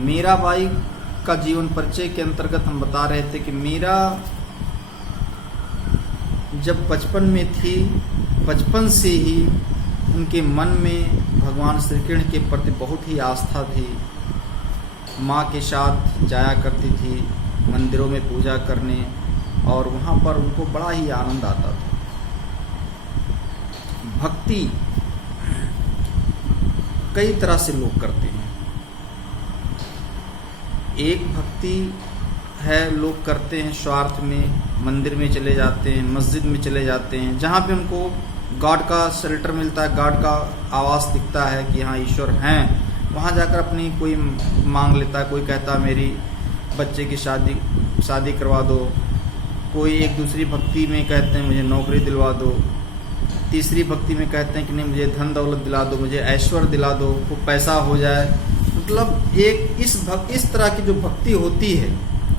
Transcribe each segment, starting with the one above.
मीराबाई का जीवन परिचय के अंतर्गत हम बता रहे थे कि मीरा जब बचपन में थी, बचपन से ही उनके मन में भगवान श्री कृष्ण के प्रति बहुत ही आस्था थी। माँ के साथ जाया करती थी मंदिरों में पूजा करने, और वहाँ पर उनको बड़ा ही आनंद आता था। भक्ति कई तरह से लोग करते हैं। एक भक्ति है लोग करते हैं स्वार्थ में, मंदिर में चले जाते हैं, मस्जिद में चले जाते हैं, जहाँ पे उनको गॉड का शेल्टर मिलता है, गॉड का आवास दिखता है कि हाँ ईश्वर हैं। वहाँ जाकर अपनी कोई मांग लेता है, कोई कहता है मेरी बच्चे की शादी करवा दो, कोई एक दूसरी भक्ति में कहते हैं मुझे नौकरी दिलवा दो, तीसरी भक्ति में कहते हैं कि नहीं मुझे धन दौलत दिला दो, मुझे ऐश्वर्य दिला दो, वो पैसा हो जाए। मतलब एक इस तरह की जो भक्ति होती है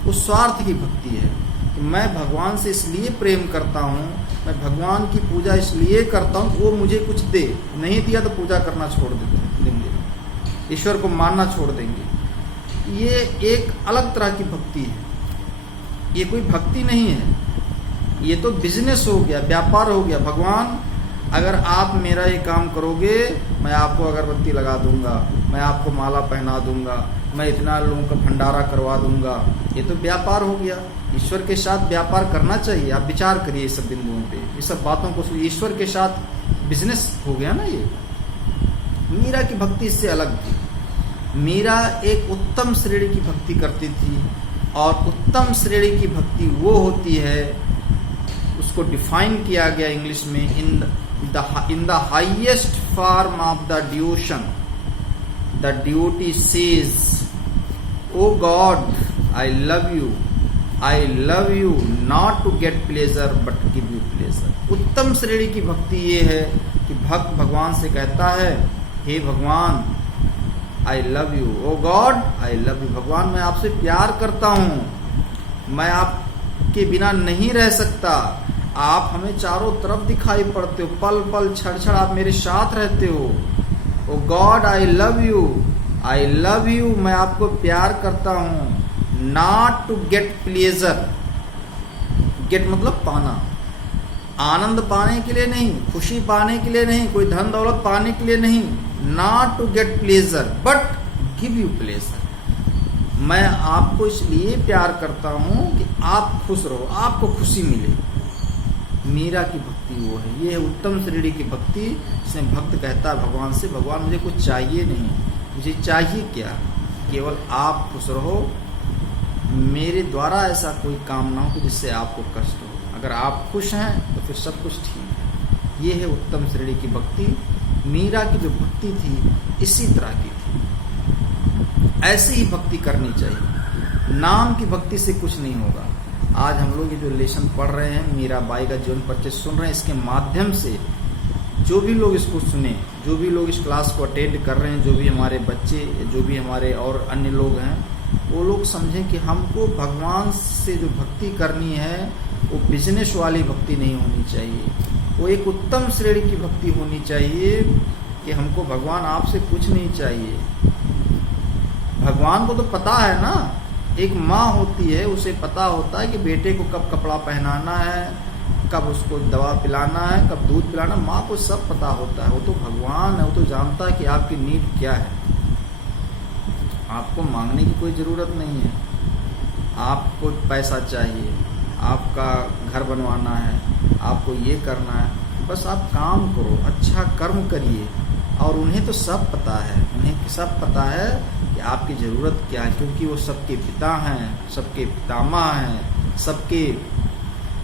वो स्वार्थ की भक्ति है कि मैं भगवान से इसलिए प्रेम करता हूँ, मैं भगवान की पूजा इसलिए करता हूँ वो मुझे कुछ दे, नहीं दिया तो पूजा करना छोड़ देंगे, ईश्वर को मानना छोड़ देंगे। ये एक अलग तरह की भक्ति है, ये कोई भक्ति नहीं है, ये तो बिजनेस हो गया, व्यापार हो गया। भगवान अगर आप मेरा ये काम करोगे मैं आपको अगरबत्ती लगा दूंगा, मैं आपको माला पहना दूंगा, मैं इतना लोगों का भंडारा करवा दूंगा, ये तो व्यापार हो गया। ईश्वर के साथ व्यापार करना चाहिए। आप विचार करिए इस सब बिंदुओं पे, ये सब बातों को। ईश्वर के साथ बिजनेस हो गया ना ये। मीरा की भक्ति इससे अलग थी। मीरा एक उत्तम श्रेणी की भक्ति करती थी, और उत्तम श्रेणी की भक्ति वो होती है, उसको डिफाइन किया गया इंग्लिश में in the highest form of the devotion, the devotee says, "Oh God, I love you not to get pleasure but give you pleasure." उत्तम श्रेणी की भक्ति ये है कि भक्त भगवान से कहता है, हे भगवान I love you, oh God I love you, भगवान मैं आपसे प्यार करता हूँ, मैं आपके बिना नहीं रह सकता, आप हमें चारों तरफ दिखाई पड़ते हो, पल पल क्षण क्षण आप मेरे साथ रहते हो। Oh God I love you, मैं आपको प्यार करता हूँ। Not to get pleasure, get मतलब पाना, आनंद पाने के लिए नहीं, खुशी पाने के लिए नहीं, कोई धन दौलत पाने के लिए नहीं। Not to get pleasure but give you pleasure, मैं आपको इसलिए प्यार करता हूँ कि आप खुश रहो, आपको खुशी मिले। मीरा की भक्ति वो है, ये है उत्तम श्रेणी की भक्ति, जिसमें भक्त कहता है भगवान से, भगवान मुझे कुछ चाहिए नहीं, मुझे चाहिए क्या, केवल आप खुश रहो, मेरे द्वारा ऐसा कोई काम ना हो कि जिससे आपको कष्ट हो। अगर आप खुश हैं तो फिर सब कुछ ठीक है। ये है उत्तम श्रेणी की भक्ति। मीरा की जो भक्ति थी इसी तरह की थी, ऐसी ही भक्ति करनी चाहिए। नाम की भक्ति से कुछ नहीं होगा। आज हम लोग ये जो लेसन पढ़ रहे हैं, मीराबाई का जीवन परिचय सुन रहे हैं, इसके माध्यम से जो भी लोग इसको सुने, जो भी लोग इस क्लास को अटेंड कर रहे हैं, जो भी हमारे बच्चे, जो भी हमारे और अन्य लोग हैं, वो लोग समझें कि हमको भगवान से जो भक्ति करनी है वो बिजनेस वाली भक्ति नहीं होनी चाहिए, वो एक उत्तम श्रेणी की भक्ति होनी चाहिए कि हमको भगवान आपसे कुछ नहीं चाहिए। भगवान को तो पता है ना, एक माँ होती है उसे पता होता है कि बेटे को कब कपड़ा पहनाना है, कब उसको दवा पिलाना है, कब दूध पिलाना, माँ को सब पता होता है। वो तो भगवान है, वो तो जानता है कि आपकी नीड क्या है। आपको मांगने की कोई ज़रूरत नहीं है। आपको पैसा चाहिए, आपका घर बनवाना है, आपको ये करना है, बस आप काम करो, अच्छा कर्म करिए। और उन्हें तो सब पता है, उन्हें सब पता है कि आपकी ज़रूरत क्या है, क्योंकि वो सबके पिता हैं, सबके पितामह हैं, सबके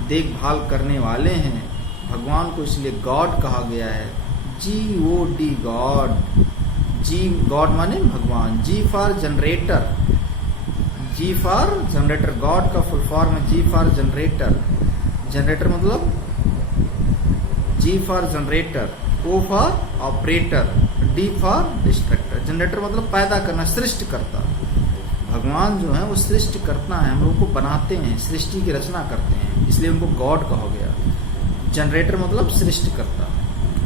देखभाल करने वाले हैं। भगवान को इसलिए गॉड कहा गया है, GOD गॉड। जी गॉड माने भगवान, G for generator, G for generator, God का फुल फॉर्म है G फॉर जनरेटर। जनरेटर मतलब G for generator, O for operator, D for destructor. Generator मतलब पैदा करना, सृष्टि करता। भगवान जो है वो सृष्टि करता है, हम लोगों को बनाते हैं, सृष्टि की रचना करते हैं, इसलिए उनको गॉड कहा गया। जनरेटर मतलब सृष्टि करता,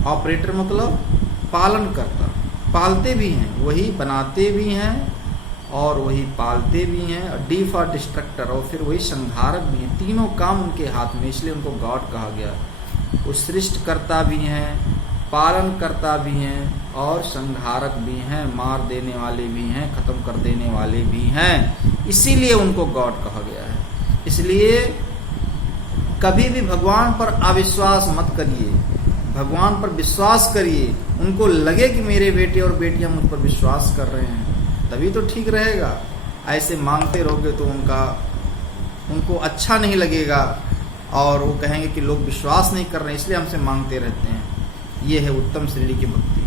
ऑपरेटर मतलब पालन करता, पालते भी हैं, वही बनाते भी हैं और वही पालते भी हैं, और डी फॉर डिस्ट्रक्टर, और फिर वही संहारक भी हैं। तीनों काम उनके हाथ में, इसलिए उनको गॉड कहा गया। वो सृष्टिकर्ता भी हैं, पालन करता भी हैं, और संहारक भी हैं, मार देने वाले भी हैं, खत्म कर देने वाले भी हैं, इसीलिए उनको गॉड कहा गया है। इसलिए कभी भी भगवान पर अविश्वास मत करिए, भगवान पर विश्वास करिए। उनको लगे कि मेरे बेटे और बेटियां मुझ पर विश्वास कर रहे हैं, तभी तो ठीक रहेगा। ऐसे मांगते रहोगे तो उनको अच्छा नहीं लगेगा, और वो कहेंगे कि लोग विश्वास नहीं कर रहे हैं, इसलिए हमसे मांगते रहते हैं। ये है उत्तम श्रेणी की भक्ति।